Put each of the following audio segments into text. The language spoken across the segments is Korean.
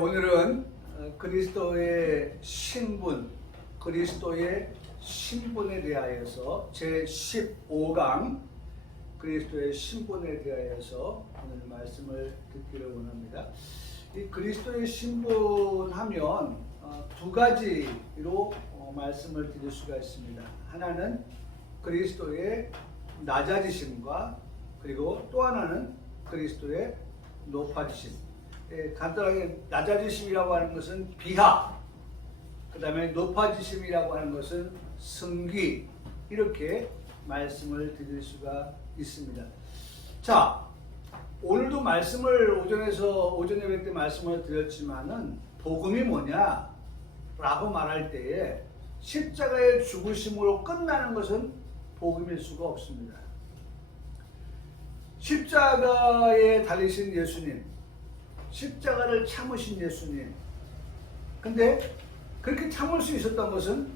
오늘은 그리스도의 신분, 그리스도의 신분에 대하여서 제15강 그리스도의 신분에 대하여서 오늘 말씀을 듣기를 원합니다. 이 그리스도의 신분하면 두 가지로 말씀을 드릴 수가 있습니다. 하나는 그리스도의 낮아지심과 그리고 또 하나는 그리스도의 높아지심. 간단하게 낮아지심이라고 하는 것은 비하, 그 다음에 높아지심이라고 하는 것은 승기, 이렇게 말씀을 드릴 수가 있습니다. 자, 오늘도 말씀을 오전 예배 때 말씀을 드렸지만은 복음이 뭐냐 라고 말할 때에 십자가의 죽으심으로 끝나는 것은 복음일 수가 없습니다. 십자가에 달리신 예수님, 십자가를 참으신 예수님, 근데 그렇게 참을 수 있었던 것은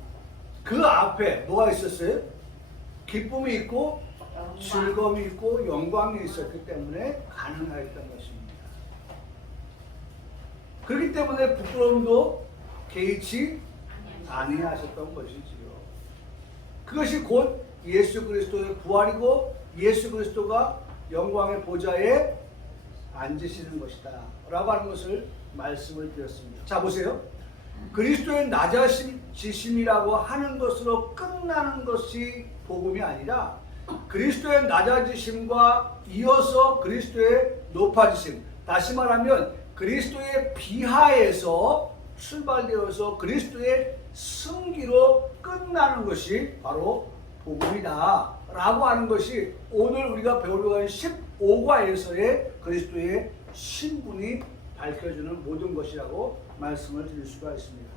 그 앞에 뭐가 있었어요? 기쁨이 있고 즐거움이 있고 영광이 있었기 때문에 가능하였던 것입니다. 그렇기 때문에 부끄러움도 개의치 아니하셨던 것이지요. 그것이 곧 예수 그리스도의 부활이고 예수 그리스도가 영광의 보좌에 앉으시는 것이다 라고 하는 것을 말씀을 드렸습니다. 자, 보세요. 그리스도의 낮아지심이라고 하는 것으로 끝나는 것이 복음이 아니라 그리스도의 낮아지심과 이어서 그리스도의 높아지심, 다시 말하면 그리스도의 비하에서 출발되어서 그리스도의 승기로 끝나는 것이 바로 복음이다 라고 하는 것이 오늘 우리가 배우려고 하는 15과에서의 그리스도의 신분이 밝혀주는 모든 것이라고 말씀을 드릴 수가 있습니다.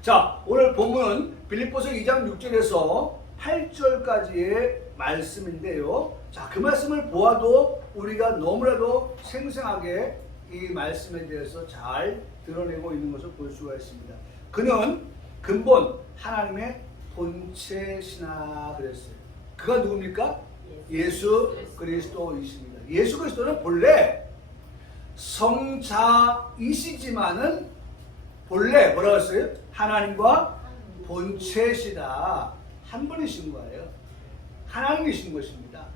자, 오늘 본문은 빌립보서 2장 6절에서 8절까지의 말씀인데요. 자, 그 말씀을 보아도 우리가 너무나도 생생하게 이 말씀에 대해서 잘 드러내고 있는 것을 볼 수가 있습니다. 그는 근본 하나님의 본체시나 그랬어요. 그가 누굽니까? 예수 그리스도이십니다. 예수 그리스도는 본래 성자이시지만은 본래 뭐라고 했어요? 하나님과 본체시다. 한 분이신 거예요. 하나님이신 것입니다.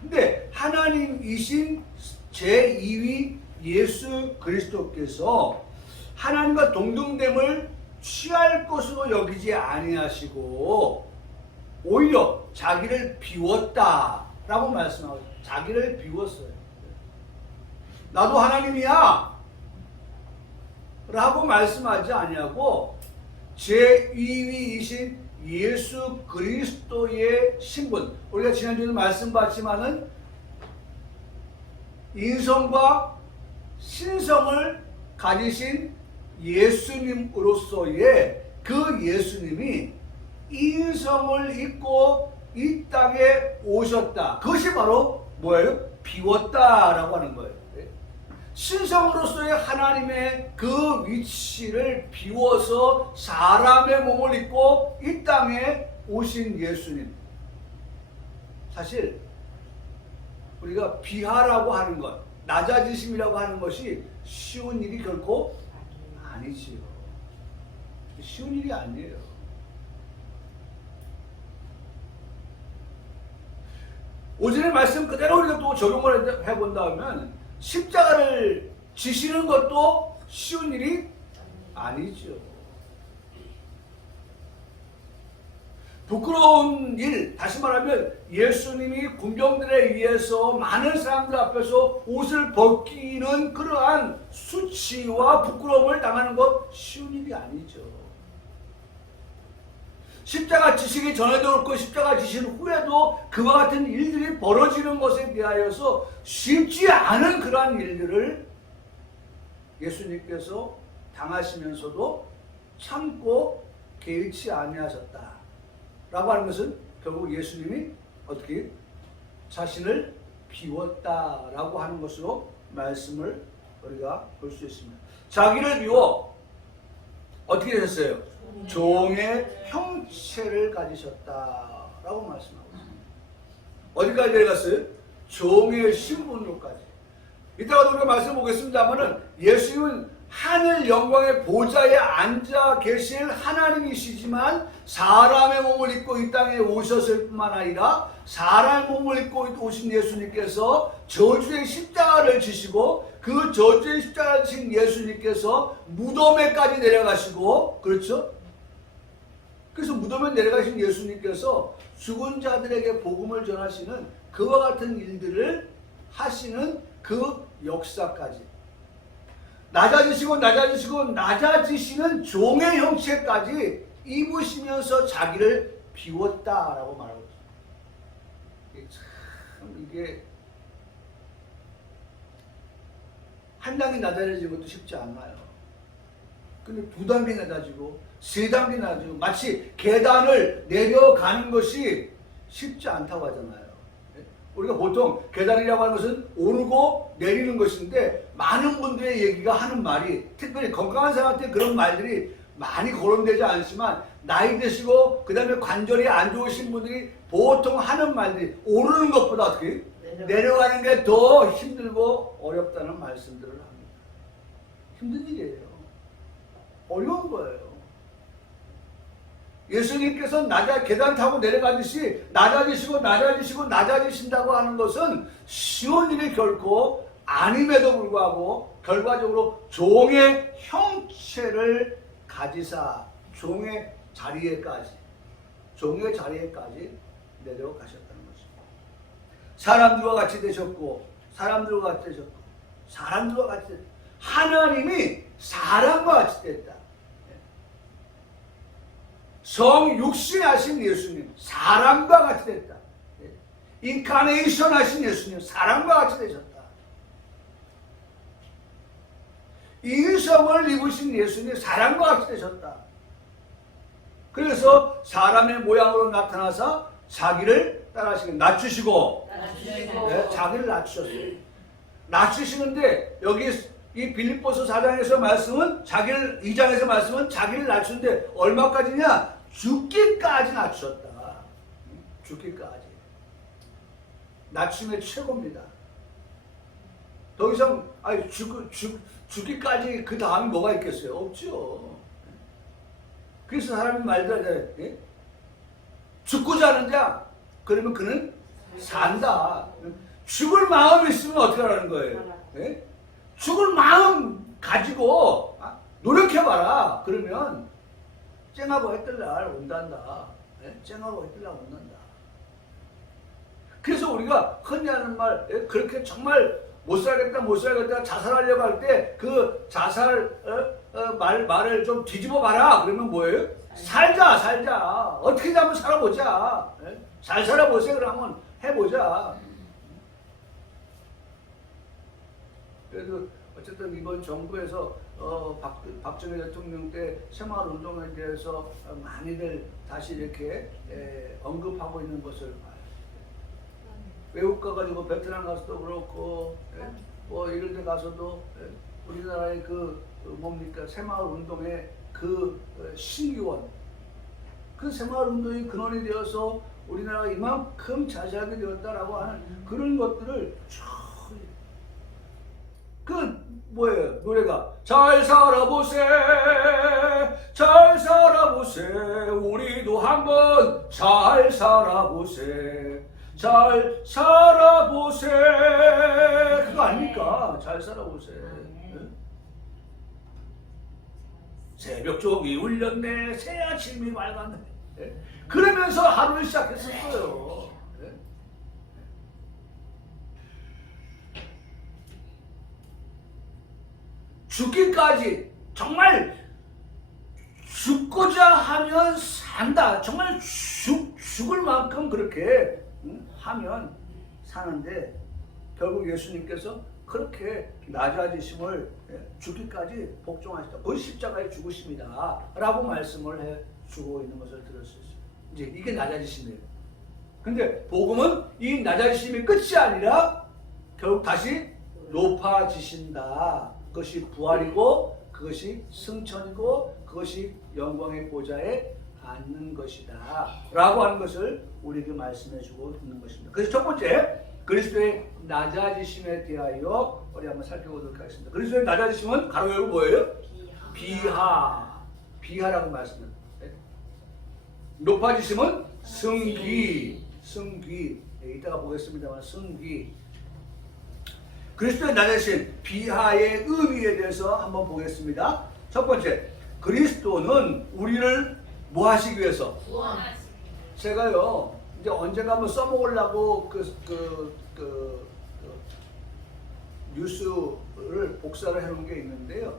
근데 하나님이신 제2위 예수 그리스도께서 하나님과 동등됨을 취할 것으로 여기지 아니하시고 오히려 자기를 비웠다라고 말씀하고 자기를 비웠어요. 나도 하나님이야 라고 말씀하지 아니하고 제2위이신 예수 그리스도의 신분, 우리가 지난주에도 말씀 받지만은 인성과 신성을 가지신 예수님으로서의 그 예수님이 인성을 입고 이 땅에 오셨다. 그것이 바로 뭐예요? 비웠다라고 하는 거예요. 신성으로서의 하나님의 그 위치를 비워서 사람의 몸을 입고 이 땅에 오신 예수님. 사실 우리가 비하라고 하는 것, 낮아지심이라고 하는 것이 쉬운 일이 결코 아니지요. 쉬운 일이 아니에요. 오전의 말씀 그대로 우리가 또 적용을 해본다면 십자가를 지시는 것도 쉬운 일이 아니죠. 부끄러운 일, 다시 말하면 예수님이 군병들에 의해서 많은 사람들 앞에서 옷을 벗기는 그러한 수치와 부끄러움을 당하는 것 쉬운 일이 아니죠. 십자가 지시기 전에도 그렇고 십자가 지신 후에도 그와 같은 일들이 벌어지는 것에 대하여서 쉽지 않은 그러한 일들을 예수님께서 당하시면서도 참고 개의치 아니하셨다 라고 하는 것은 결국 예수님이 어떻게 자신을 비웠다라고 하는 것으로 말씀을 우리가 볼 수 있습니다. 자기를 비워 어떻게 되셨어요? 종의 형체를 가지셨다라고 말씀하고 있습니다. 어디까지 내려갔어요? 종의 신분으로까지. 이따가 우리가 말씀 보겠습니다만은 예수님은 하늘 영광의 보좌에 앉아 계실 하나님이시지만 사람의 몸을 입고 이 땅에 오셨을 뿐만 아니라 사람의 몸을 입고 오신 예수님께서 저주의 십자가를 지시고 그 저주의 십자가를 지신 예수님께서 무덤에까지 내려가시고, 그렇죠? 그래서 무덤에 내려가신 예수님께서 죽은 자들에게 복음을 전하시는 그와 같은 일들을 하시는 그 역사까지, 낮아지시고 낮아지시는 종의 형체까지 입으시면서 자기를 비웠다라고 말하고 있습니다. 이게 한 단계 낮아지는 것도 쉽지 않아요. 근데 두 단계 낮아지고 세 단계 낮아지고 마치 계단을 내려가는 것이 쉽지 않다고 하잖아요. 우리가 보통 계단이라고 하는 것은 오르고 내리는 것인데 많은 분들의 얘기가 하는 말이, 특별히 건강한 사람한테 그런 말들이 많이 거론되지 않지만 나이 드시고 그 다음에 관절이 안 좋으신 분들이 보통 하는 말들이 오르는 것보다 어떻게 내려가는 게 더 힘들고 어렵다는 말씀들을 합니다. 힘든 일이에요. 어려운 거예요. 예수님께서 계단 타고 내려가듯이 낮아지신다고 하는 것은 쉬운 일이 결코 아님에도 불구하고 결과적으로 종의 형체를 가지사 종의 자리에까지 내려가셨다는 것입니다. 사람들과 같이 되셨고 하나님이 사람과 같이 됐다. 성육신하신 예수님, 사람과 같이 됐다. 인카네이션 하신 예수님, 사람과 같이 되셨다. 인성을 입으신 예수님, 사람과 같이 되셨다. 그래서 사람의 모양으로 나타나서 자기를 따라하시고 낮추시고 네, 자기를 낮추셨어요. 낮추시는데 여기 이 빌립보서 4장에서 말씀은 2장에서 말씀은 자기를 낮추는데 얼마까지냐? 죽기까지 낮추셨다. 죽기까지. 낮춤의 최고입니다. 더 이상 죽기까지 그 다음에 뭐가 있겠어요? 없죠. 그래서 사람이 말들 하잖아요. 죽고자 하는 자, 그러면 그는 산다. 죽을 마음이 있으면 어떻게 하라는 거예요? 예? 죽을 마음 가지고 노력해봐라. 그러면 쨍하고 해뜰 날 온단다. 예? 쨍하고 해뜰 날 온단다. 그래서 우리가 흔히 하는 말, 그렇게 정말 못 살겠다 자살하려고 할 때 그 자살 말을 좀 뒤집어 봐라. 그러면 뭐예요? 살자. 어떻게 하면 살아보자. 예? 잘 살아보세요. 그러면 해보자. 그래도 어쨌든 이번 정부에서 박정희 대통령 때 새마을운동에 대해서 많이들 다시 이렇게 언급하고 있는 것을 봐요. 외국 가가지고 베트남 가서도 그렇고 뭐 이런 데 가서도 우리나라의 뭡니까 새마을운동의 신기원, 그 새마을운동이 근원이 되어서 우리나라가 이만큼 자세하게 되었다라고 하는 그런 것들을 뭐예요? 노래가 잘 살아보세 우리도 한번 잘 살아보세 그거 아닙니까? 잘 살아보세. 새벽 종이 울렸네 새 아침이 밝았네. 그러면서 하루를 시작했었어요. 죽기까지 정말 죽고자 하면 산다. 정말 죽을 만큼 그렇게 하면 사는데 결국 예수님께서 그렇게 낮아지심을 죽기까지 복종하시다. 그 십자가에 죽으십니다. 라고 말씀을 해주고 있는 것을 들을 수 있어요. 이제 이게 낮아지심이에요. 근데 복음은 이 낮아지심이 끝이 아니라 결국 다시 높아지신다. 그것이 부활이고 그것이 승천이고 그것이 영광의 보좌에 앉는 것이다 라고 하는 것을 우리에게 말씀해 주고 있는 것입니다. 그래서 첫 번째, 그리스도의 낮아지심에 대하여 우리 한번 살펴보도록 하겠습니다. 그리스도의 낮아지심은 가로 열고 뭐예요? 비하라고 말씀드립니다. 높아지심은 승귀. 이따가 보겠습니다만 승귀. 그리스도의 낮아지심 비하의 의미에 대해서 한번 보겠습니다. 첫 번째, 그리스도는 우리를 뭐 하시기 위해서? 제가요 이제 언젠가 한번 써먹으려고 뉴스를 복사를 해놓은 게 있는데요.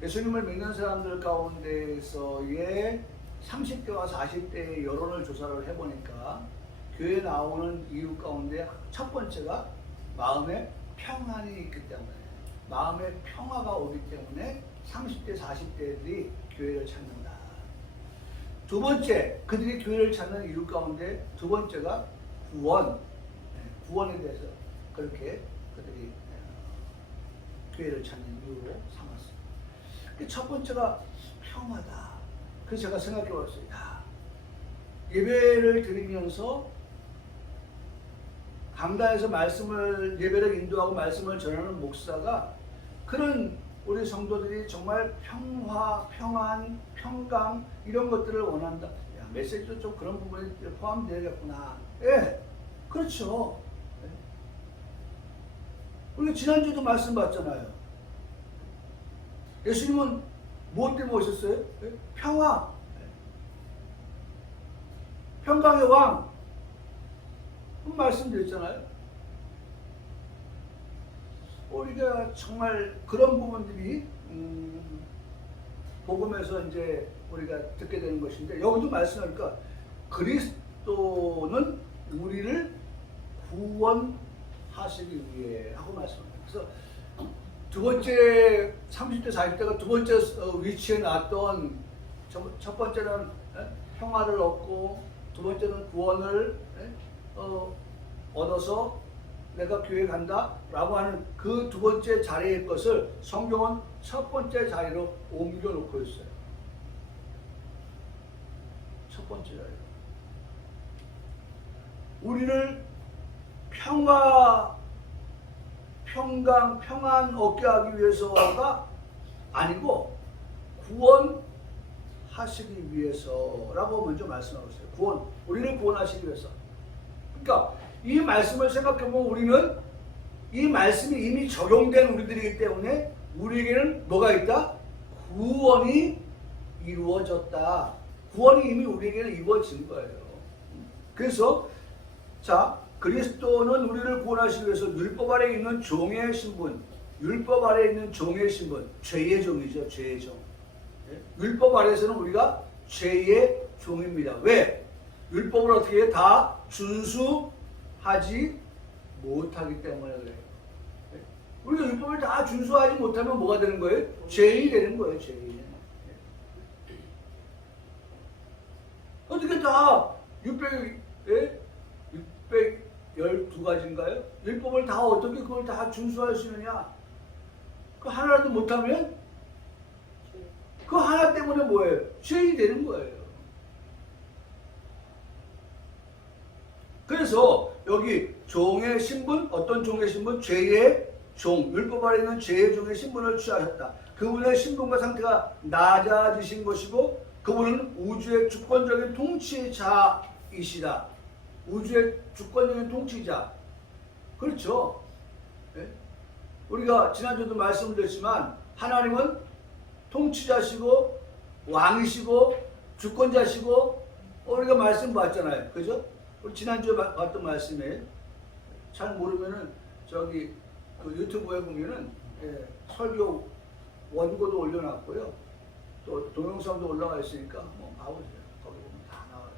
예수님을 믿는 사람들 가운데서의 30대와 40대의 여론을 조사를 해보니까 교회에 나오는 이유 가운데 첫 번째가 마음에 평안이 있기 때문에, 마음에 평화가 오기 때문에 30대, 40대들이 교회를 찾는다. 두 번째, 그들이 교회를 찾는 이유 가운데 두 번째가 구원에 대해서 그렇게 그들이 교회를 찾는 이유로 삼았어요. 첫 번째가 평화다. 그래서 제가 생각해 봤어요. 예배를 드리면서 강단에서 예배를 인도하고 말씀을 전하는 목사가 그런 우리 성도들이 정말 평화, 평안, 평강 이런 것들을 원한다. 메시지도 좀 그런 부분이 포함되겠구나. 예, 그렇죠. 우리 지난주도 말씀 봤잖아요. 예수님은 무엇 때문에 오셨어요? 평화. 평강의 왕. 말씀드렸잖아요. 우리가 정말 그런 부분들이 복음에서 이제 우리가 듣게 되는 것인데, 여기도 말씀하니까 그리스도는 우리를 구원하시기 위해 하고 말씀합니다. 그래서 두 번째 30대 40대가 두 번째 위치에 놨던 첫 번째는 평화를 얻고 두 번째는 구원을 얻어서 내가 교회 간다 라고 하는 그 두 번째 자리의 것을 성경은 첫 번째 자리로 옮겨 놓고 있어요. 첫 번째 자리. 우리를 평강, 평안 얻게 하기 위해서가 아니고 구원하시기 위해서라고 먼저 말씀하고 있어요. 우리를 구원하시기 위해서. 그러니까 이 말씀을 생각해보면 우리는 이 말씀이 이미 적용된 우리들이기 때문에 우리에게는 뭐가 있다? 구원이 이루어졌다. 구원이 이미 우리에게는 이루어진 거예요. 그래서 그리스도는 우리를 구원하시기 위해서 율법 아래 있는 종의 신분, 율법 아래 있는 종의 신분, 죄의 종이죠. 죄의 종. 율법 아래에서는 우리가 죄의 종입니다. 왜? 율법을 어떻게 해? 다 준수하지 못하기 때문에 그래요. 우리가 율법을 다 준수하지 못하면 뭐가 되는 거예요? 죄인이 되는 거예요. 죄인. 어떻게 다 612가지인가요? 율법을 다 어떻게 그걸 다 준수할 수 있느냐? 그 하나라도 못하면 그 하나 때문에 뭐예요? 죄인이 되는 거예요. 그래서 여기 종의 신분, 어떤 종의 신분? 죄의 종, 율법 아래 있는 죄의 종의 신분을 취하셨다. 그분의 신분과 상태가 낮아지신 것이고 그분은 우주의 주권적인 통치자이시다. 우주의 주권적인 통치자. 그렇죠. 네? 우리가 지난주에도 말씀드렸지만 하나님은 통치자시고 왕이시고 주권자시고 우리가 말씀 봤잖아요. 그죠? 우리 지난주에 봤던 말씀에 잘 모르면은 그 유튜브에 보면은 설교 원고도 올려놨고요. 또 동영상도 올라와 있으니까 한번 봐보세요. 거기 보면 다 나와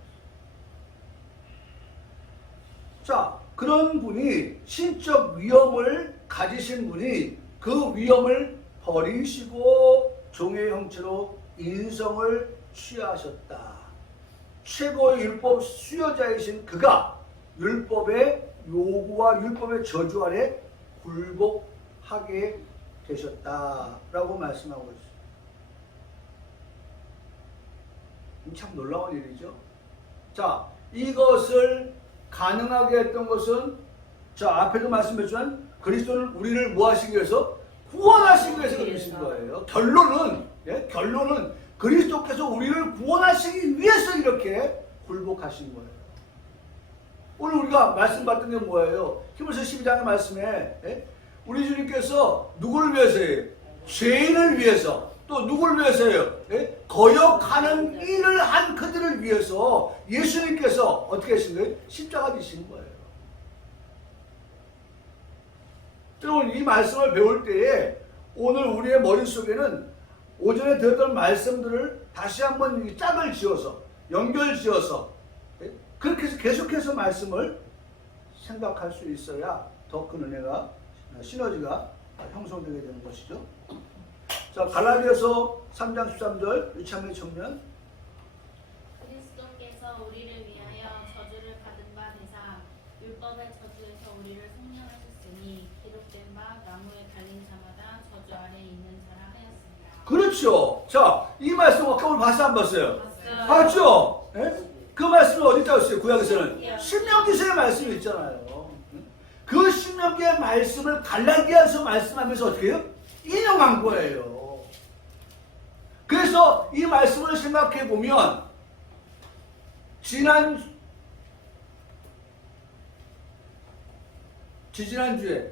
있어요. 그런 분이 신적 위엄을 가지신 분이 그 위엄을 버리시고 종의 형체로 인성을 취하셨다. 최고의 율법 수여자이신 그가 율법의 요구와 율법의 저주 아래 굴복하게 되셨다라고 말씀하고 있습니다. 참 놀라운 일이죠. 이것을 가능하게 했던 것은 자 앞에도 말씀했지만 그리스도는 우리를 뭐 하시기 위해서? 구원하시기 위해서 그러신 거예요. 결론은 그리스도께서 우리를 구원하시기 위해서 이렇게 굴복하신 거예요. 오늘 우리가 말씀 받던 게 뭐예요? 히브리서 12장의 말씀에 우리 주님께서 누구를 위해서요? 죄인을 위해서. 또 누구를 위해서요? 거역하는 일을 한 그들을 위해서 예수님께서 어떻게 하신 거예요? 십자가 지신 거예요. 여러분 이 말씀을 배울 때에 오늘 우리의 머릿속에는 오전에 들었던 말씀들을 다시 한번 짝을 지어서 연결 지어서 그렇게 해서 계속해서 말씀을 생각할 수 있어야 더 큰 은혜가 시너지가 형성되게 되는 것이죠. 자 갈라디아서 3장 13절 유창민 청년 그리스도께서 우리를 위하여 저주를 받은 바 되사 율법의 저주에서 우리를 속량하셨으니 기록된 바 나무에 달린 자마다 저주 아래 있는 자라 하였습니다. 그렇죠. 자, 이 말씀 아까 우리 봤어요 안 봤어요? 봤죠? 그 말씀이 어디 있다고 구약에서는 신명기서의 말씀이 있잖아요. 그 신명기의 말씀을 갈라디아서 말씀하면서 어떻게 해요? 인용한 거예요. 그래서 이 말씀을 생각해 보면 지지난주에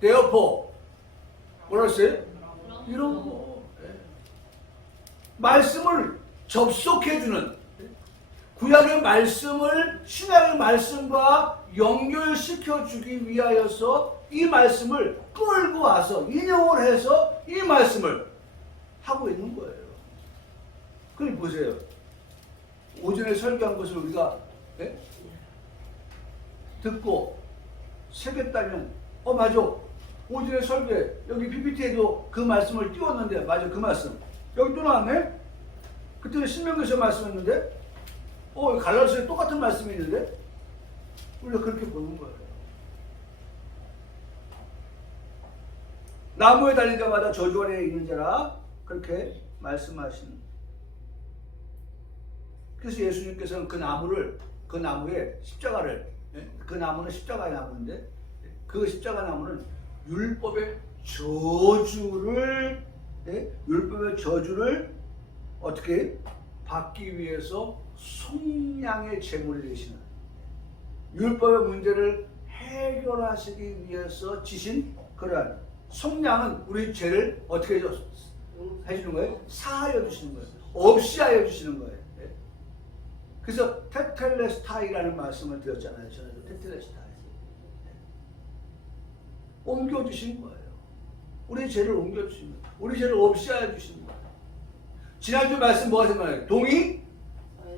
therefore 뭐라고 했어요? 이런 거 말씀을 접속해주는 구약의 말씀을 신약의 말씀과 연결시켜주기 위하여서 이 말씀을 끌고 와서 인용을 해서 이 말씀을 하고 있는 거예요. 그럼 보세요. 오전에 설교한 것을 우리가 듣고 새겼다면 맞아. 오전에 설교에 여기 PPT에도 그 말씀을 띄웠는데 맞아 그 말씀 여기 또 나왔네? 그때는 신명기서 말씀했는데 갈라디아서에 똑같은 말씀이 있는데 우리가 그렇게 보는 거예요. 나무에 달린 자마다 저주 아래에 있는 자라 그렇게 말씀하시는. 그래서 예수님께서는 그 나무에 십자가를 그 나무는 십자가의 나무인데 그 십자가 나무는 율법의 저주를 어떻게 받기 위해서 속량의 제물을 내시는 율법의 문제를 해결하시기 위해서 지신 그러한 속량은 우리 죄를 어떻게 해주는 거예요? 사하여 주시는 거예요. 없이 하여 주시는 거예요. 그래서 테텔레스타이라는 말씀을 드렸잖아요. 저는 테텔레스타이 옮겨주신 거예요. 우리 죄를 옮겨주신 거예요. 우리 죄를 없이 하여 주시는 거예요. 지난주 말씀 뭐가 생각나요? 동이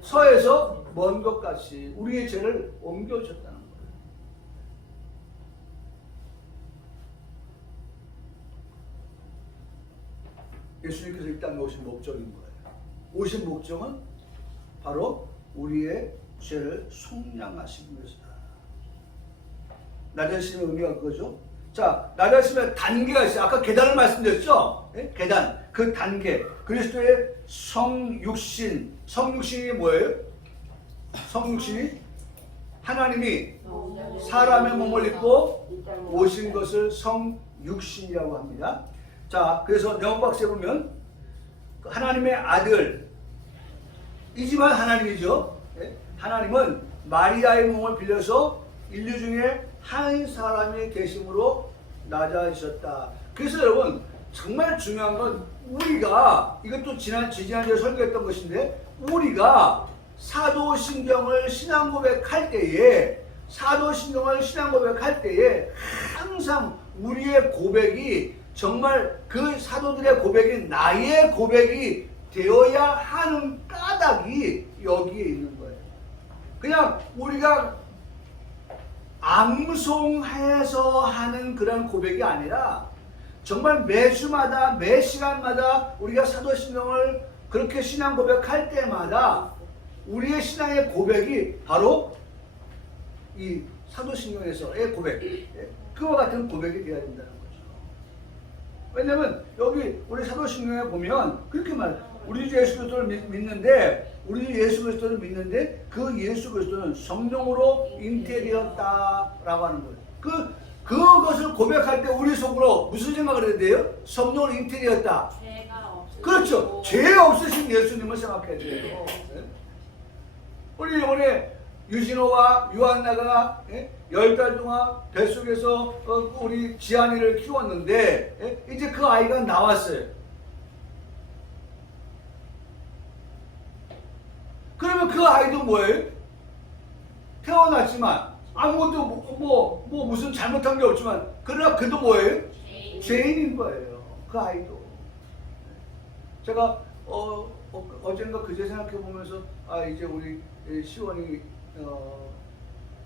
서에서 먼 것 같이 우리의 죄를 옮겨주셨다는 거예요. 예수님께서 이 땅에 오신 목적인 거예요. 오신 목적은 바로 우리의 죄를 속량하시기 위해서다. 나자심의 의미가 그거죠. 자, 나자심의 단계가 있어요. 아까 계단을 말씀드렸죠? 계단, 그 단계. 그리스도의 성육신. 성육신이 뭐예요? 성육신이 하나님이 사람의 몸을 입고 오신 것을 성육신이라고 합니다. 자, 그래서 영박스에 보면 하나님의 아들, 이지만 하나님이죠. 하나님은 마리아의 몸을 빌려서 인류 중에 한 사람이 계심으로 낮아지셨다. 그래서 여러분 정말 중요한 건 우리가 이것도 지난주에 설교했던 것인데 우리가 사도신경을 신앙 고백할 때에 항상 우리의 고백이 정말 그 사도들의 고백이 나의 고백이 되어야 하는 까닭이 여기에 있는 거예요. 그냥 우리가 암송해서 하는 그런 고백이 아니라 정말 매주마다 매 시간마다 우리가 사도신경을 그렇게 신앙 고백할 때마다 우리의 신앙의 고백이 바로 이 사도신경에서의 고백, 그와 같은 고백이 되어야 된다는 거죠. 왜냐면 여기 우리 사도신경에 보면 그렇게 말해요. 우리 예수 그리스도를 믿는데 우리 예수 그리스도를 믿는데 그 예수 그리스도는 성령으로 잉태되었다라고 하는 거예요. 그것을 고백할 때 우리 속으로 무슨 생각을 해야 돼요? 성령으로 잉태되었다. 죄가 없으시고 그렇죠. 죄 없으신 예수님을 생각해야 돼요. 네? 우리 이번에 유진호와 유한나가 10달 동안 뱃속에서 우리 지한이를 키웠는데 이제 그 아이가 나왔어요. 그러면 그 아이도 뭐예요? 태어났지만 아무것도 뭐 무슨 잘못한 게 없지만 그러나 그도 뭐예요? 죄인인 거예요. 그 아이도. 제가 어젠가 그제 생각해 보면서 이제 우리 시원이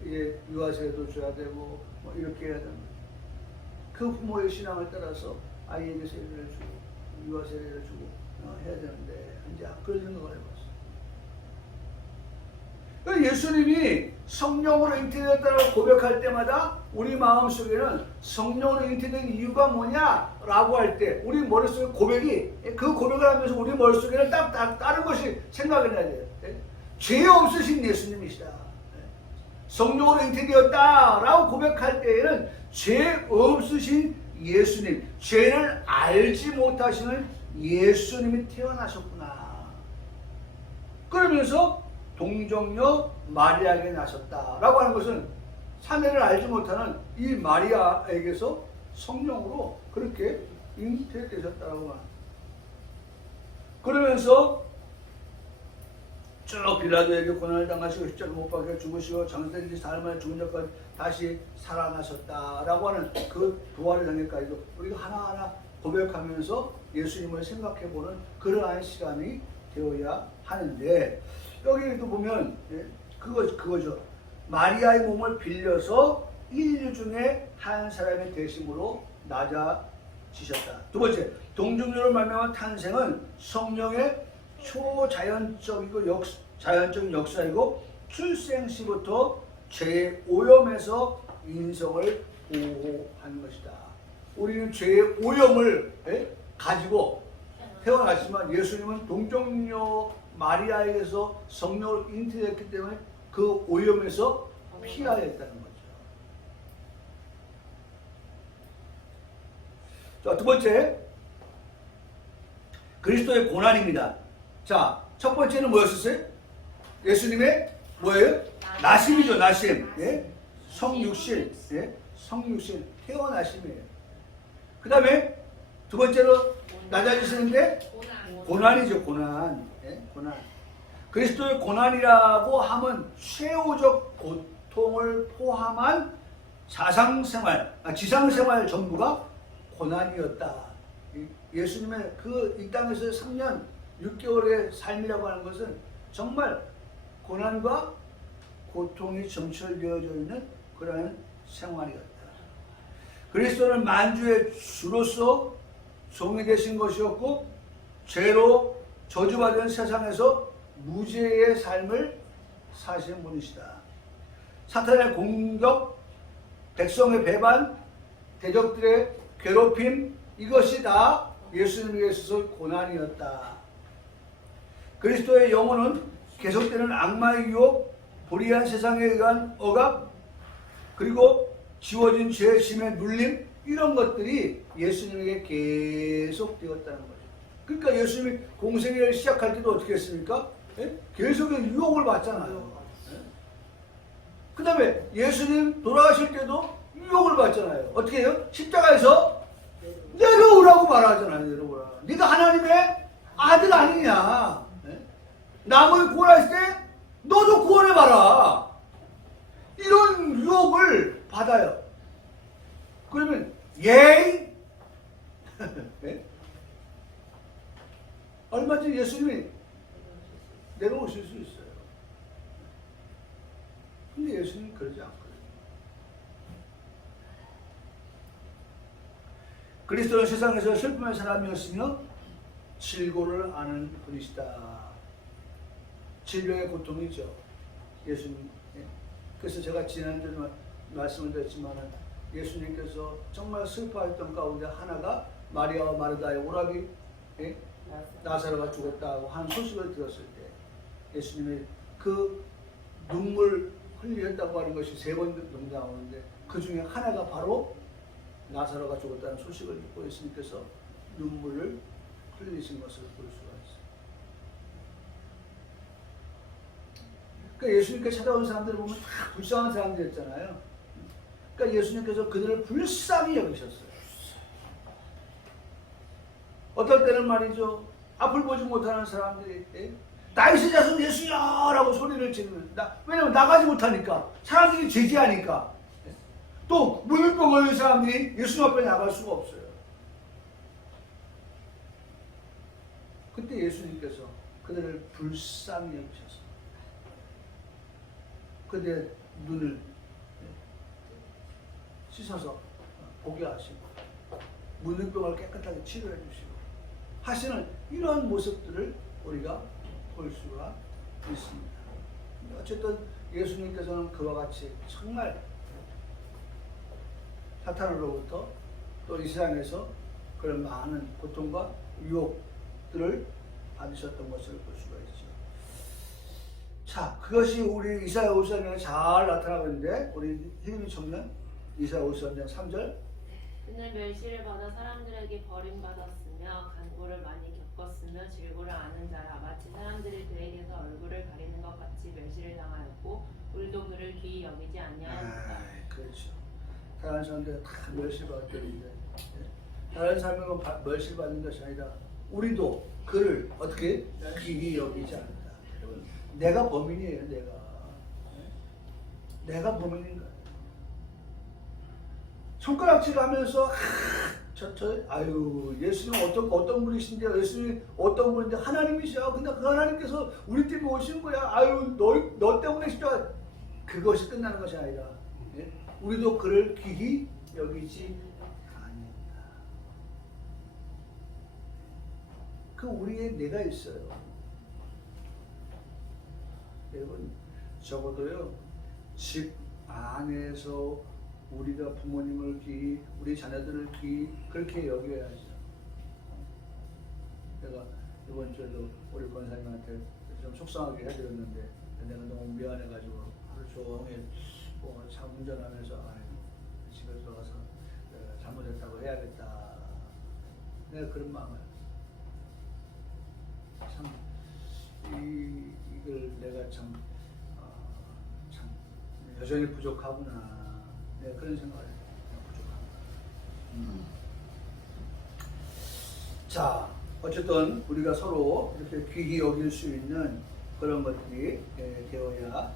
이제 유아세도 줘야 되고 뭐 이렇게 해야 되는 그 부모의 신앙을 따라서 아이에게 세례를 주고 유아세례를 주고 해야 되는데 이제 그런 생각을 해봤어요. 예수님이 성령으로 잉태되었다고 고백할 때마다 우리 마음속에는 성령으로 잉태된 이유가 뭐냐라고 할 때 우리 머릿속에 그 고백을 하면서 우리 머릿속에는 딱 다른 것이 생각이 나야 돼요. 죄 없으신 예수님이시다. 성령으로 잉태되었다라고 고백할 때에는 죄 없으신 예수님, 죄를 알지 못하시는 예수님이 태어나셨구나. 그러면서 동정녀 마리아에게 나셨다라고 하는 것은 사내를 알지 못하는 이 마리아에게서 성령으로 그렇게 잉태되셨다라고 합니다. 그러면서 쭉 빌라도에게 고난을 당하시고 십자가 못 박혀 죽으시고 장사된 지 사흘 만에 죽은 자까지 다시 살아나셨다라고 하는 그 부활의 단계까지도 우리가 하나하나 고백하면서 예수님을 생각해보는 그러한 시간이 되어야 하는데 여기도 보면 그거죠. 마리아의 몸을 빌려서 인류 중에 한 사람의 대심으로 낮아지셨다. 두 번째, 동정녀로 말미암아 탄생은 성령의 초자연적이고 자연적인 역사이고 출생 시부터 죄의 오염에서 인성을 보호한 것이다. 우리는 죄의 오염을 가지고 태어났지만 예수님은 동정녀 마리아에게서 성령으로 잉태됐기 때문에 그 오염에서 피하야 했다는 거죠. 자, 두 번째, 그리스도의 고난입니다. 자, 첫 번째는 뭐였었어요? 예수님의 뭐예요? 나심이죠, 나심. 예? 성육신, 성육신, 태어나심이에요. 그 다음에 두 번째로 낮아지시는데 고난이죠, 고난. 고난. 그리스도의 고난이라고 하면 최후적 고통을 포함한 지상생활 전부가 고난이었다. 예수님의 이 땅에서 3년 6개월의 삶이라고 하는 것은 정말 고난과 고통이 점철되어져 있는 그러한 생활이었다. 그리스도는 만주의 주로서 종이 되신 것이었고 죄로 저주받은 세상에서 무죄의 삶을 사신 분이시다. 사탄의 공격, 백성의 배반, 대적들의 괴롭힘, 이것이 다 예수님에게 있어서 고난이었다. 그리스도의 영혼은 계속되는 악마의 유혹, 불의한 세상에 의한 억압, 그리고 지워진 죄의 심의 눌림, 이런 것들이 예수님에게 계속 되었다는 거죠. 그러니까 예수님이 공생애를 시작할 때도 어떻게 했습니까? 계속의 유혹을 받잖아요. 그 다음에 예수님 돌아가실 때도 유혹을 받잖아요. 어떻게 해요? 십자가에서 내려오라고 말하잖아요. 내려오라. 네가 하나님의 아들 아니냐. 남을 구원할 때 너도 구원해봐라. 이런 유혹을 받아요. 그러면 예이 얼마든지 예수님이 내려오실 수 있어요. 근데 예수님은 그러지 않거든요. 그리스도는 세상에서 슬픔의 사람이었으며 질고를 아는 분이시다. 질병의 고통이죠. 예수님. 그래서 제가 지난주에 말씀을 드렸지만 예수님께서 정말 슬퍼했던 가운데 하나가 마리아와 마르다의 오라비 나사로가 죽었다고 하는 소식을 들었을 때 예수님이 그 눈물 흘렸다고 하는 것이 3번 정도 나오는데 그 중에 하나가 바로 나사로가 죽었다는 소식을 듣고 예수님께서 눈물을 흘리신 것을 볼 수가 있어요. 그러니까 예수님께 찾아온 사람들을 보면 다 불쌍한 사람들이었잖아요. 그러니까 예수님께서 그들을 불쌍히 여기셨어요. 어떨 때는 말이죠. 앞을 보지 못하는 사람들이 다윗의 자손 예수야! 라고 소리를 지르는. 왜냐면 나가지 못하니까. 사람들이 제지하니까. 또 물병 걸린 사람들이 예수님 앞에 나갈 수가 없어요. 그때 예수님께서 그들을 불쌍히 여기셔서 그들의 눈을 씻어서 보게 하시고 문둥병을 깨끗하게 치료해 주시고 하시는 이런 모습들을 우리가 볼 수가 있습니다. 어쨌든 예수님께서는 그와 같이 정말 사탄으로부터 또 이 세상에서 그런 많은 고통과 유혹들을 받으셨던 것을 볼 수가 있죠. 자, 그것이 우리 이사야 54장에 잘 나타나고 있는데 우리 희림이 청년 이사야 54장 3절 그는 멸시를 받아 사람들에게 버림받았으며 간고를 많이 겪었으며 질고를 아는 자라 마치 사람들이 그에게서 얼굴을 가리는 것 같이 멸시를 당하였고 우리도 그를 귀히 여기지 아니하였다. 그렇죠. 다른 사람들 다 멸시받았는데 다른 사람은 멸시받는 것이 아니라 우리도 그를 어떻게 귀히 여기지 않는다. 여러분, 내가 범인이에요. 내가 범인인 거예요. 손가락질 하면서 아유 예수님 어떤 분이신데요? 예수님 어떤 분인데 하나님이셔. 근데 그 하나님께서 우리 때문에 오신 거야. 아유 너 때문에 십자가. 그것이 끝나는 것이 아니라 우리도 그를 귀히 여기지 아니한다. 그 우리의 내가 있어요. 여러분 적어도요 집 안에서 우리가 부모님을 귀히 우리 자녀들을 귀히 그렇게 여겨야죠. 내가 이번 주에도 우리 권사님한테 좀 속상하게 해드렸는데 내가 너무 미안해가지고 하루 종일 차 운전하면서 집에 들어가서 내가 잘못했다고 해야겠다. 내가 그런 마음을 참 이걸 내가 참 여전히 부족하구나. 내가 그런 생각을 부족합니다. 자, 어쨌든 우리가 서로 이렇게 귀히 여길 수 있는 그런 것들이 되어야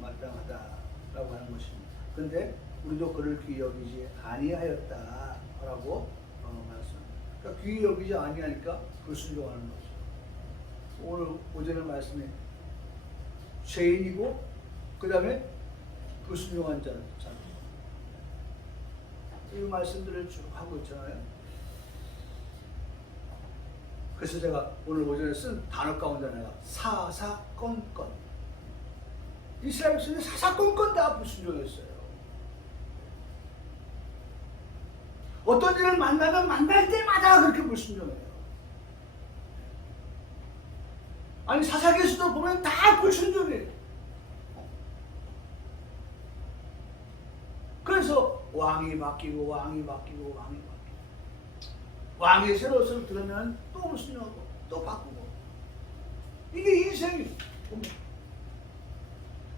마땅하다라고 하는 것입니다. 그런데 우리도 그를 귀히 여기지 아니하였다라고 말씀합니다. 그러니까 귀히 여기지 아니하니까 불순종하는 거죠. 오늘 오전의 말씀에 죄인이고 그 다음에 불순종한 자는 이 말씀들을 쭉 하고 있잖아요. 그래서 제가 오늘 오전에 쓴 단어 가운데 하나가 사사건건. 이스라엘 백성이 사사건건 다 불순종했어요. 어떤 일을 만나면 만날 때마다 그렇게 불순종해요. 아니 사사계수도 보면 다 불순종해요. 그래서 왕이 바뀌고 왕이 새로운 들으면 또 불순종하고 또 바꾸고 이게 인생이에요.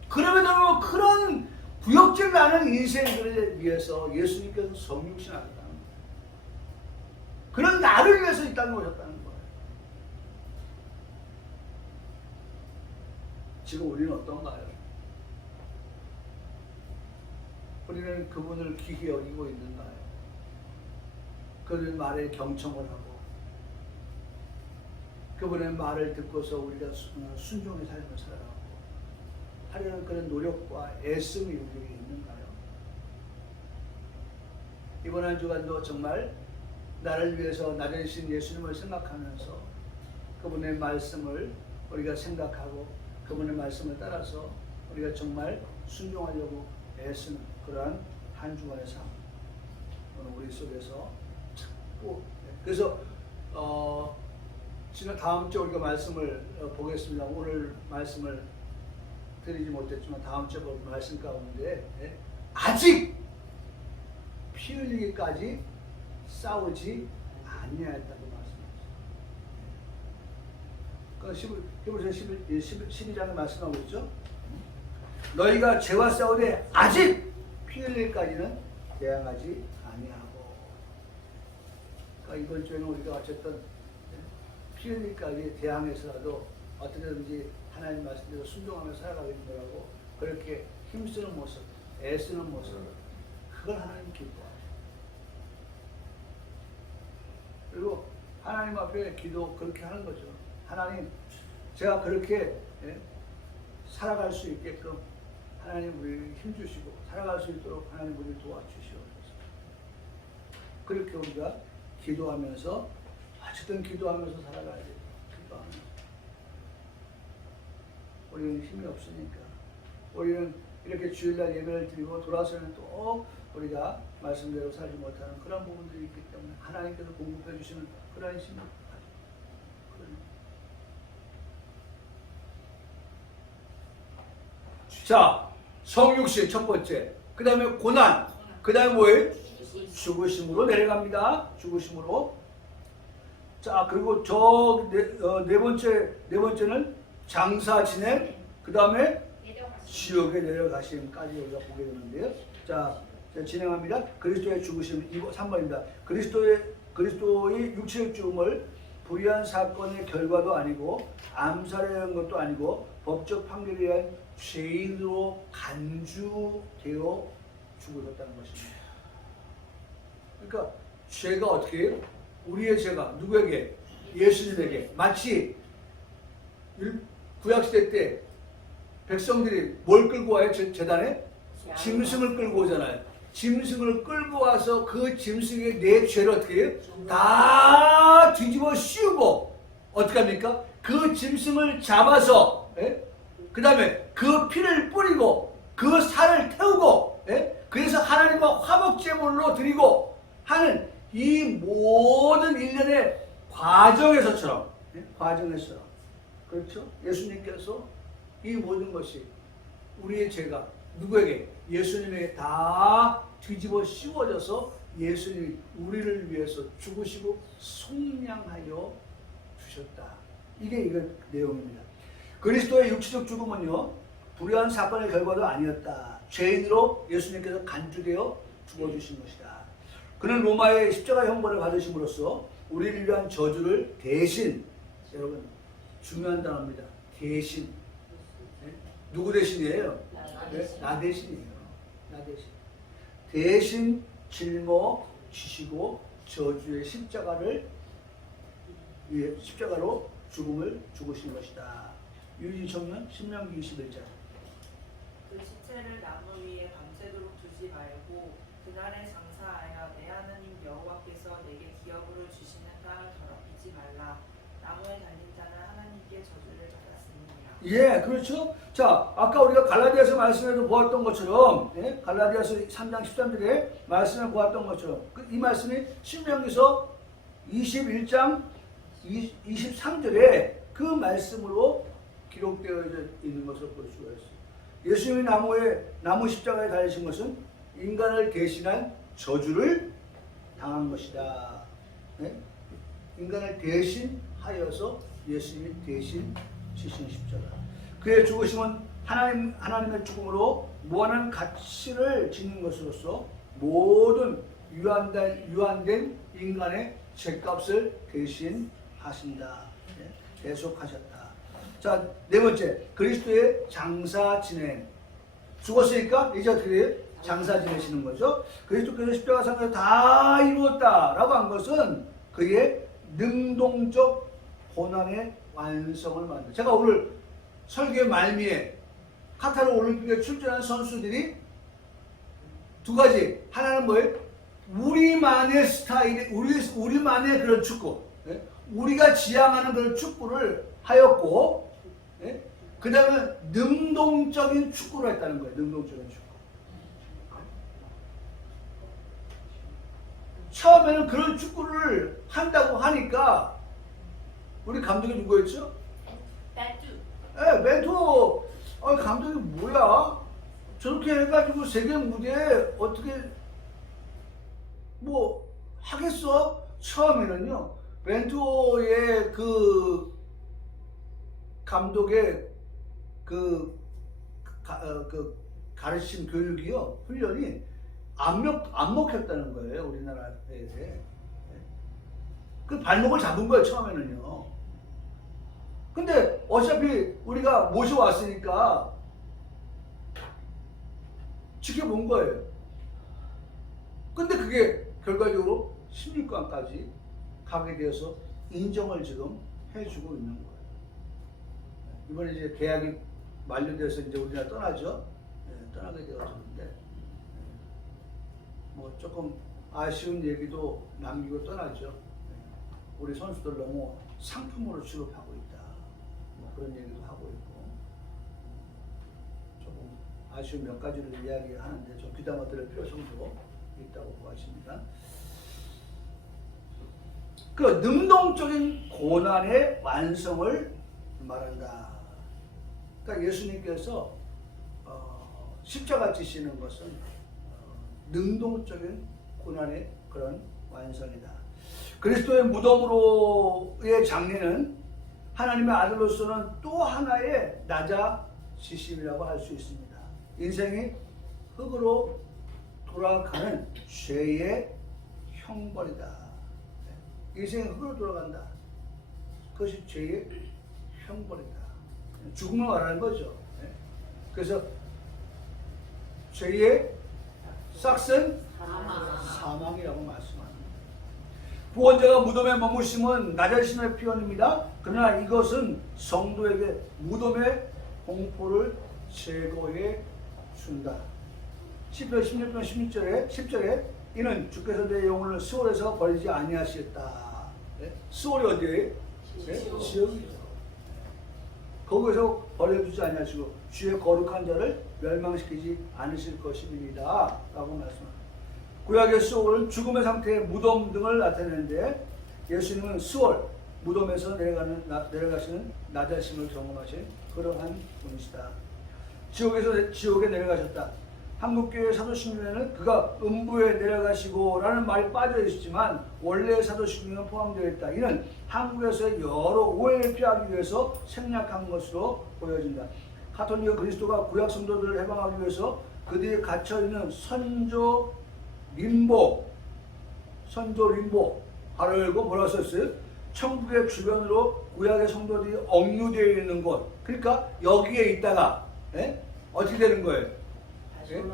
그러면 그런 구역질 나는 인생들을 위해서 예수님께서 성육신하셨다는 거예요. 그런 나를 위해서 이 땅에 오셨다는 거예요. 지금 우리는 어떤가요? 우리는 그분을 귀히 여기고 있는가요? 그분의 말에 경청을 하고 그분의 말을 듣고서 우리가 순종의 삶을 살아가고 하려는 그런 노력과 애씀이 우리에게 있는가요? 이번 한 주간도 정말 나를 위해서 나 대신 예수님을 생각하면서 그분의 말씀을 우리가 생각하고 그분의 말씀을 따라서 우리가 정말 순종하려고 애쓰는 그러한 한 주간의 삶 오늘 우리 속에서 찾고 그래서 지난 다음 주에 우리가 말씀을 보겠습니다. 오늘 말씀을 드리지 못했지만 다음 주에 볼 말씀 가운데 아직 피 흘리기까지 싸우지 아니하였다고 말씀하셨어요. 히브리서 12장에 말씀하고 있죠. 너희가 죄와 싸우되 아직 피 흘리기까지는 대항하지 아니하고. 그러니까 이번 주에는 우리가 어쨌든 피 흘리기까지 대항해서라도 어떻게든지 하나님 말씀대로 순종하며 살아가는 거라고 그렇게 힘쓰는 모습, 애쓰는 모습, 그걸 하나님 기뻐하죠. 그리고 하나님 앞에 기도 그렇게 하는 거죠. 하나님, 제가 그렇게 살아갈 수 있게끔 하나님 우리를 힘주시고 살아갈 수 있도록 하나님 우리를 도와주시옵소서. 그렇게 우리가 기도하면서 어쨌든 기도하면서 살아가야 돼요. 기도하면서. 우리는 힘이 없으니까. 우리는 이렇게 주일날 예배를 드리고 돌아서는 또 우리가 말씀대로 살지 못하는 그런 부분들이 있기 때문에 하나님께서 공급해 주시는 그런 힘을 가지고. 자, 성육신 첫 번째. 그 다음에 고난. 그 다음에 뭐예요? 죽으심으로 내려갑니다. 죽으심으로. 자, 그리고 네 번째는 장사 지내. 그 다음에 지옥에 내려가심까지 우리가 보게 되는데요. 자, 진행합니다. 그리스도의 죽으심, 3번입니다. 그리스도의 육체적 죽음을 불의한 사건의 결과도 아니고 암살에 의한 것도 아니고 법적 판결에 의한 죄인으로 간주되어 죽으셨다는 것입니다. 그러니까 죄가 어떻게 해요? 우리의 죄가 누구에게? 예수님에게. 마치 구약시대 때 백성들이 뭘 끌고 와요? 제단에? 짐승을 끌고 오잖아요. 짐승을 끌고 와서 그 짐승의 내 죄를 어떻게 해요? 다 뒤집어 씌우고 어떻게 합니까? 그 짐승을 잡아서 그 다음에 그 피를 뿌리고 그 살을 태우고 그래서 하나님과 화목제물로 드리고 하는 이 모든 일련의 과정에서처럼 그렇죠? 예수님께서 이 모든 것이 우리의 죄가 누구에게? 예수님에게 다 뒤집어 씌워져서 예수님이 우리를 위해서 죽으시고 속량하여 주셨다. 이게 내용입니다. 그리스도의 육체적 죽음은요, 불의한 사건의 결과도 아니었다. 죄인으로 예수님께서 간주되어 죽어주신 것이다. 그는 로마의 십자가 형벌을 받으심으로써 우리를 위한 저주를 대신, 여러분 중요한 단어입니다. 대신. 누구 대신이에요? 나 대신이에요. 나 대신. 대신 짊어지시고 저주의 십자가로 죽음을 죽으신 것이다. 유진 청년 신명기 21장. 그 시체를 나무 위에 밤새도록 두지 말고 그날에 장사하여 내 하나님 여호와께서 내게 기업으로 주시는 땅을 더럽히지 말라. 나무에 달린 자는 하나님께 저주를 받았습니다. 예, 그렇죠. 자, 아까 우리가 갈라디아서 말씀에도 보았던 것처럼, 갈라디아서 3장 13절에 말씀을 보았던 것처럼, 이 말씀이 신명기서 21장 23절에 그 말씀으로 기록되어 있는 것을 볼 수가 있어요. 예수님이 나무 십자가에 달리신 것은 인간을 대신한 저주를 당한 것이다. 인간을 대신하여서 예수님이 대신 지신 십자가. 그의 죽으심은 하나님의 죽음으로 무한한 가치를 지닌 것으로서 모든 유한된 인간의 죄값을 대신하신다. 대속하셨다. 자, 네 번째, 그리스도의 장사 진행. 죽었으니까 이제 어떻게 돼요? 장사 지내시는 거죠. 그리스도께서 십자가상에서 다 이루었다라고 한 것은 그의 능동적 고난의 완성을 만든다. 제가 오늘 설교 말미에 카타르 올림픽에 출전한 선수들이 두 가지. 하나는 뭐예요? 우리만의 스타일, 우리만의 그런 축구, 우리가 지향하는 그런 축구를 하였고, 그 다음에 능동적인 축구를 했다는 거예요. 능동적인 축구. 처음에는 그런 축구를 한다고 하니까 우리 감독이 누구였죠? 배주. 예, 멘토. 감독이 뭐야? 저렇게 해가지고 세계 무대에 어떻게 뭐 하겠어? 처음에는요. 멘토의 그 감독의 그 가르침 교육이요, 훈련이 안 먹혔다는 거예요, 우리나라에. 그 발목을 잡은 거예요, 처음에는요. 근데 어차피 우리가 모셔왔으니까 지켜본 거예요. 근데 그게 결과적으로 16강까지 가게 되어서 인정을 지금 해주고 있는 거예요. 이번에 이제 계약이 만료돼서 이제 우리나라 떠나죠. 떠나게 되어졌는데, 뭐 조금 아쉬운 얘기도 남기고 떠나죠. 우리 선수들 너무 상품으로 취급하고 있다, 뭐 그런 얘기도 하고 있고, 조금 아쉬운 몇 가지를 이야기하는데 좀 귀담아 들을 필요성도 있다고 보아집니다. 그 능동적인 고난의 완성을 말한다. 그러니까 예수님께서 십자가 지시는 것은 능동적인 고난의 그런 완성이다. 그리스도의 무덤으로의 장례는 하나님의 아들로서는 또 하나의 낮아지심이라고 할 수 있습니다. 인생이 흙으로 돌아가는 죄의 형벌이다. 인생이 흙으로 돌아간다. 그것이 죄의 형벌이다. 죽음을 말하는 거죠. 그래서 죄의 삭은 사망이라고 말씀합니다. 구원자가 무덤에 머무심은 낮아심의 표현입니다. 그러나 이것은 성도에게 무덤의 공포를 제거해 준다. 시편 16편 10절에 이는 주께서 내 영혼을 수월에서 버리지 아니하시겠다. 수월이 어디에? 지옥이죠. 거기서 버려두지 아니하시고 주의 거룩한 자를 멸망시키지 않으실 것입니다 라고 말씀합니다. 구약의 수월은 죽음의 상태의 무덤 등을 나타내는데, 예수님은 수월, 무덤에서 내려가시는 낮아심을 경험하신 그러한 분이시다. 지옥에 내려가셨다. 한국교회 사도신경에는 그가 음부에 내려가시고 라는 말이 빠져 있지만 원래 사도신경은 포함되어 있다. 이는 한국에서의 여러 오해를 피하기 위해서 생략한 것으로 보여진다. 가톨릭은 그리스도가 구약 성도들을 해방하기 위해서 그들이 갇혀있는 선조 림보 바로 열고 뭐라고 썼어요? 천국의 주변으로 구약의 성도들이 억류되어 있는 곳. 그러니까 여기에 있다가 어떻게 되는 거예요?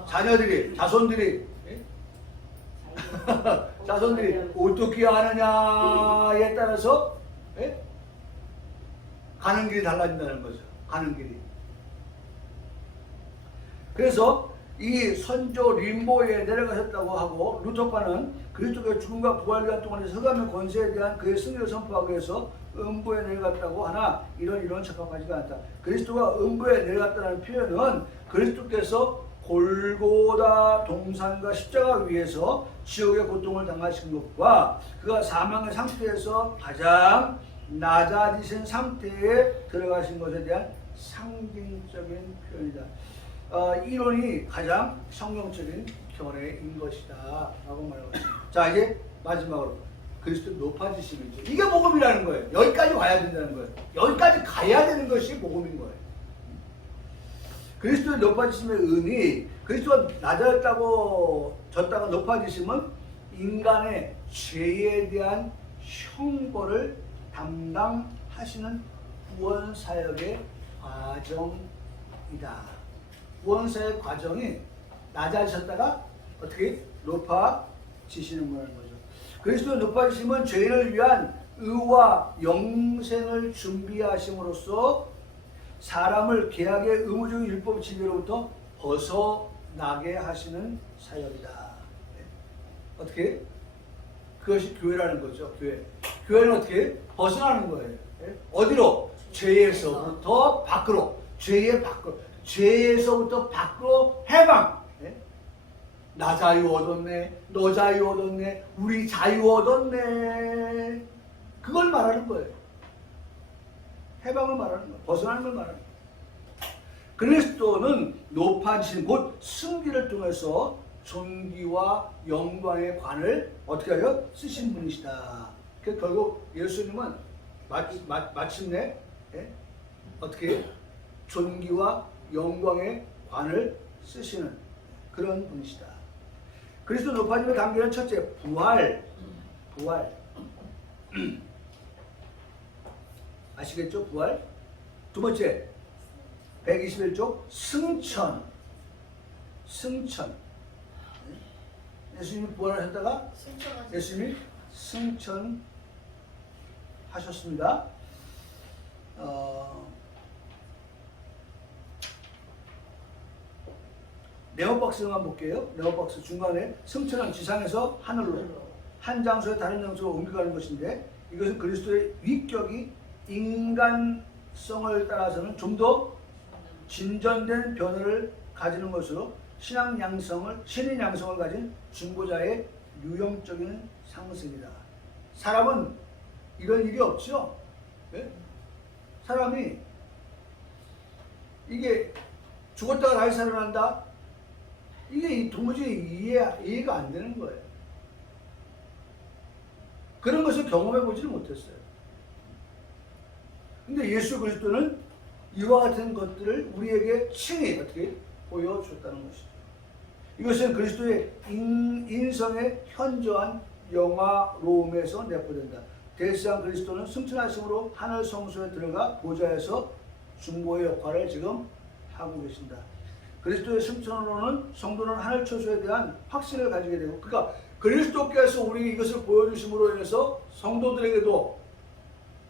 자녀들이, 자손들이 어떻게 하느냐에 따라서 가는 길이 달라진다는 거죠. 가는 길이. 그래서 이 선조 림보에 내려가셨다고 하고, 루터파는 그리스도의 죽음과 부활기간 동안의 흑암의 권세에 대한 그의 승리를 선포하기 위해서 음부에 내려갔다고 하나 이런 적합하지가 않다. 그리스도가 음부에 내려갔다는 표현은 그리스도께서 골고다 동산과 십자가 위에서 지옥의 고통을 당하신 것과 그가 사망의 상태에서 가장 낮아지신 상태에 들어가신 것에 대한 상징적인 표현이다. 이론이 가장 성경적인 견해인 것이다 라고 말하고 있습니다. 자, 이제 마지막으로 그리스도 높아지심이죠. 이게 복음이라는 거예요. 여기까지 와야 된다는 거예요. 여기까지 가야 되는 것이 복음인 거예요. 그리스도의 높아지심의 의미, 그리스도가 졌다가 높아지심은 인간의 죄에 대한 형벌을 담당하시는 구원사역의 과정이다. 구원사의 과정이 낮아지셨다가 어떻게 높아지시는 거라는 거죠. 그리스도의 높아지심은 죄인을 위한 의와 영생을 준비하심으로써 사람을 계약의 의무적인 율법 지배로부터 벗어나게 하시는 사역이다. 어떻게? 그것이 교회라는 거죠. 교회는 어떻게? 벗어나는 거예요. 어디로? 죄에서부터 밖으로. 죄에서부터 밖으로 해방. 나 자유 얻었네, 너 자유 얻었네, 우리 자유 얻었네. 그걸 말하는 거예요. 해방을 말하는 거예요. 벗어나는 걸 말하는 거예요. 그리스도는 높아지신 곧 승리를 통해서 존귀와 영광의 관을 어떻게 하여 쓰신 분이시다. 그래서 결국 예수님은 마침내 어떻게 존귀와 영광의 관을 쓰시는 그런 분이시다. 그리스도 높아짐에 담기는 첫째 부활. 아시겠죠? 부활. 두 번째 121쪽 승천. 예수님이 부활하셨다가 예수님이 승천하셨습니다. 네오박스만 볼게요. 네오박스 중간에 승천은 지상에서 하늘로 한 장소에 다른 장소로 옮겨가는 것인데 이것은 그리스도의 위격이 인간성을 따라서는 좀 더 진전된 변화를 가지는 것으로 신인 양성을 가진 중보자의 유형적인 상승이다. 사람은 이런 일이 없죠. 네? 사람이 이게 죽었다가 다시 살아난다. 이게 도무지 이해가 안 되는 거예요. 그런 것을 경험해 보지를 못했어요. 근데 예수 그리스도는 이와 같은 것들을 우리에게 친히 어떻게 보여줬다는 것이죠. 이것은 그리스도의 인성의 현저한 영화로움에서 내포된다. 대시한 그리스도는 승천하심으로 하늘 성소에 들어가 보좌에서 중보의 역할을 지금 하고 계신다. 그리스도의 승천으로는 성도는 하늘 처소에 대한 확신을 가지게 되고, 그러니까 그리스도께서 우리 이것을 보여주심으로 인해서 성도들에게도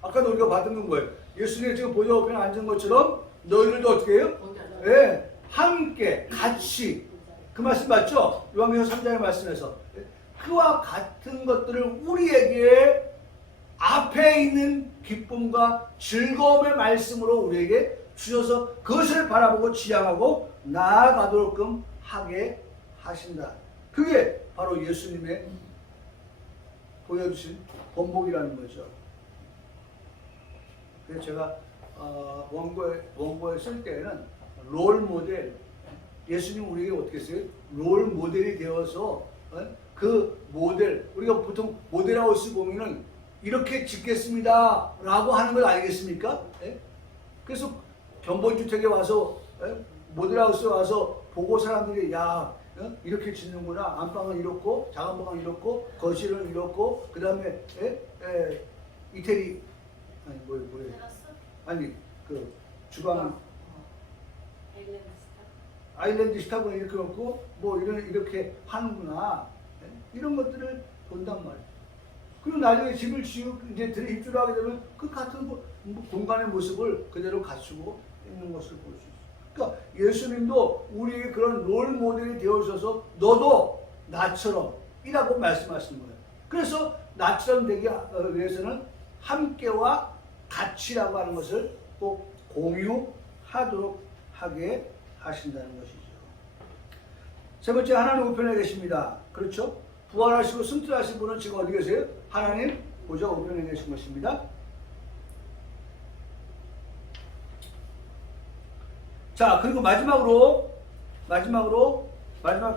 아까도 우리가 받은 건 뭐예요? 예수님이 지금 보좌 우편에 앉은 것처럼 너희들도 어떻게 해요? 네, 함께 같이 그 말씀 맞죠? 요한계시록 3장의 말씀에서 그와 같은 것들을 우리에게 앞에 있는 기쁨과 즐거움의 말씀으로 우리에게 주셔서 그것을 바라보고 지향하고 나아가도록끔 하게 하신다. 그게 바로 예수님의 보여주신 본보기라는 거죠. 그래서 제가 원고에 쓸 때에는 롤 모델, 예수님 우리에게 어떻게 써요? 롤 모델이 되어서 그 모델, 우리가 보통 모델하우스 보면은 이렇게 짓겠습니다 라고 하는 걸 알겠습니까? 그래서 견본주택에 와서 모델하우스에 와서 보고 사람들이 야 이렇게 짓는구나. 안방은 이렇고 작은 방은 이렇고 거실은 이렇고 그 다음에 이태리 아니 그 주방 아일랜드 스타고 이렇게 놓고 뭐 이렇게 하는구나. 이런 것들을 본단 말이에요. 그리고 나중에 집을 이제 입주를 하게 되면 그 같은 공간의 모습을 그대로 갖추고 있는 것을 볼 수 있어요. 그러니까 예수님도 우리에게 그런 롤 모델이 되어주셔서 너도 나처럼 이라고 말씀하시는 거예요. 그래서 나처럼 되기 위해서는 함께와 같이라고 하는 것을 꼭 공유하도록 하게 하신다는 것이죠. 세 번째, 하나님 우편에 계십니다. 그렇죠? 부활하시고 승천하신 분은 지금 어디 계세요? 하나님 보좌 우편에 계신 것입니다. 자, 그리고 마지막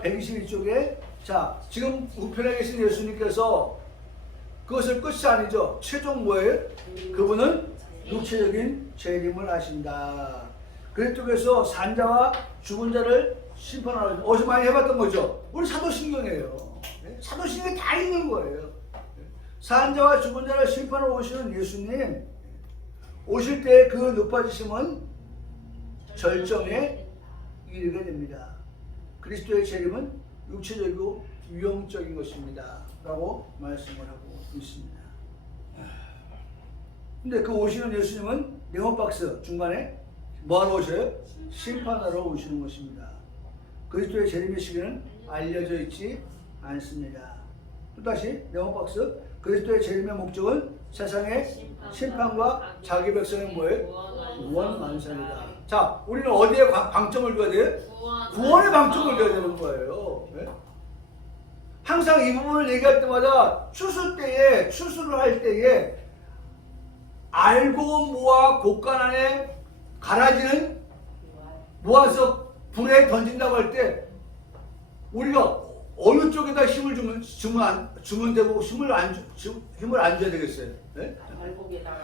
122쪽에 자, 지금 우편에 계신 예수님께서 그것을 끝이 아니죠. 최종 뭐예요? 그분은 육체적인 재림을 하신다. 그쪽에서 산자와 죽은 자를 심판하는, 어디서 많이 해봤던 거죠? 우리 사도신경이에요. 사도신경에 다 있는 거예요. 산자와 죽은 자를 심판하러 오시는 예수님, 오실 때 그 높아지심은 절정에 이르게 됩니다. 그리스도의 재림은 육체적이고 유형적인 것입니다 라고 말씀을 하고 있습니다. 근데 그 오시는 예수님은 네모박스 중간에 뭐하러 오셔요? 심판하러 오시는 것입니다. 그리스도의 재림의 시기는 알려져 있지 않습니다. 또다시 네모박스, 그리스도의 재림의 목적은 세상의 심판과 자기 백성의 뭐예요? 구원 만상이다. 자, 우리는 어디에 방점을 둬야 돼요? 구원의 방점을 둬야 되는 거예요. 네? 항상 이 부분을 얘기할 때마다 추수를 할 때에 알고 모아 곳간 안에 가라지는 모아서 불에 던진다고 할 때 우리가 어느 쪽에다 힘을 주면 되고 힘을 안 줘야 되겠어요? 네? 발목에다가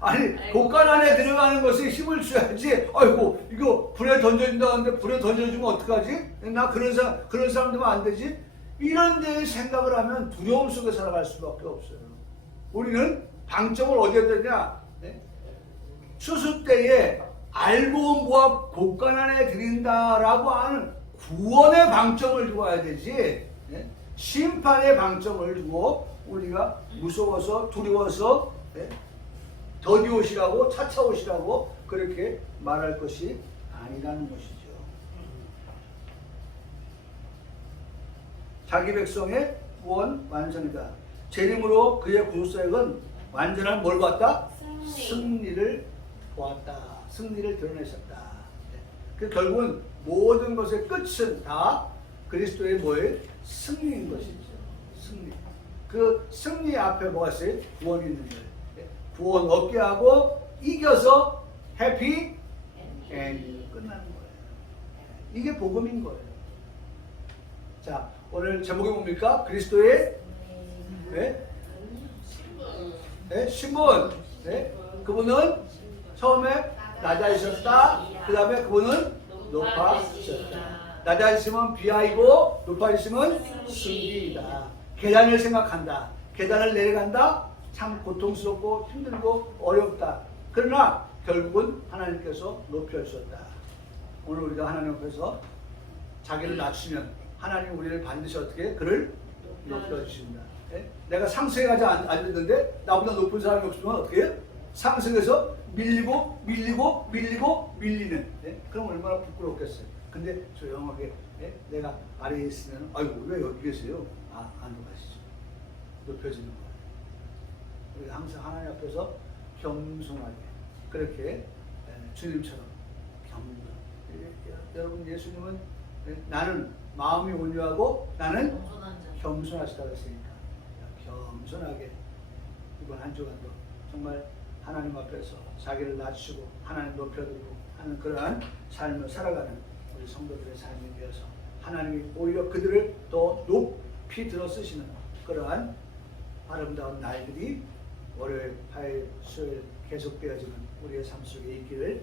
아니 곳간 안에 들어가는 것에 힘을 줘야지. 아이고 이거 불에 던져진다는데 불에 던져주면 어떡하지? 나 그런 사람 되면 안 되지? 이런 데 생각을 하면 두려움 속에 살아갈 수밖에 없어요. 우리는 방점을 어디에 두냐? 네? 수습 때에 알고 모아 곳간 안에 들인다라고 하는 구원의 방점을 두고 와야 되지. 네? 심판의 방점을 두고 우리가 무서워서 두려워서 네? 더디오시라고 차차오시라고 그렇게 말할 것이 아니라는 것이죠. 자기 백성의 구원 완성이다. 재림으로 그의 구속사역은 완전한 뭘 보았다? 승리를 보았다. 승리를 드러내셨다. 그 결국은 모든 것의 끝은 다 그리스도의 뭐예요? 승리인 것이죠. 승리. 그 승리 앞에 뭐가 있어요? 구원이 있는 거예요. 구원 얻게 하고 이겨서 해피 엔딩 끝나는 거예요. 이게 복음인 거예요. 자, 오늘 제목이 뭡니까? 그리스도의 네? 네? 신분. 네? 그분은 처음에 낮아지셨다. 그 다음에 그분은 높아지셨다. 낮아지시면 비하이고 높아지시면 승리이다. 계단을 생각한다. 계단을 내려간다. 참 고통스럽고 힘들고 어렵다. 그러나 결국은 하나님께서 높여주셨다. 오늘 우리가 하나님 앞에서 자기를 낮추면 하나님 우리를 반드시 어떻게 그를 높여주신다. 예? 내가 상승에 가지 않는데 나보다 높은 사람이 없으면 어떻게 해요? 상승해서 밀리는. 예? 그럼 얼마나 부끄럽겠어요. 근데 조용하게 예? 내가 아래에 있으면 아이고 왜 여기 계세요? 안 가시죠. 높여지는 거예요. 우리가 항상 하나님 앞에서 겸손하게 그렇게 주님처럼 여러분 예수님은 나는 마음이 온유하고 나는 겸손하시다고 했으니까 겸손하게 이번 한 주간도 정말 하나님 앞에서 자기를 낮추고 하나님 높여드리고 하는 그러한 삶을 살아가는 우리 성도들의 삶이 되어서 하나님이 오히려 그들을 더 높이 들어 쓰시는 그러한 아름다운 날들이 월요일, 화요일, 수요일 계속되어지는 우리의 삶 속에 있기를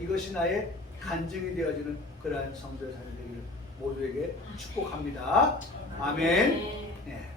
이것이 나의 간증이 되어지는 그러한 성도의 삶이 되기를 모두에게 축복합니다. 아멘. 네.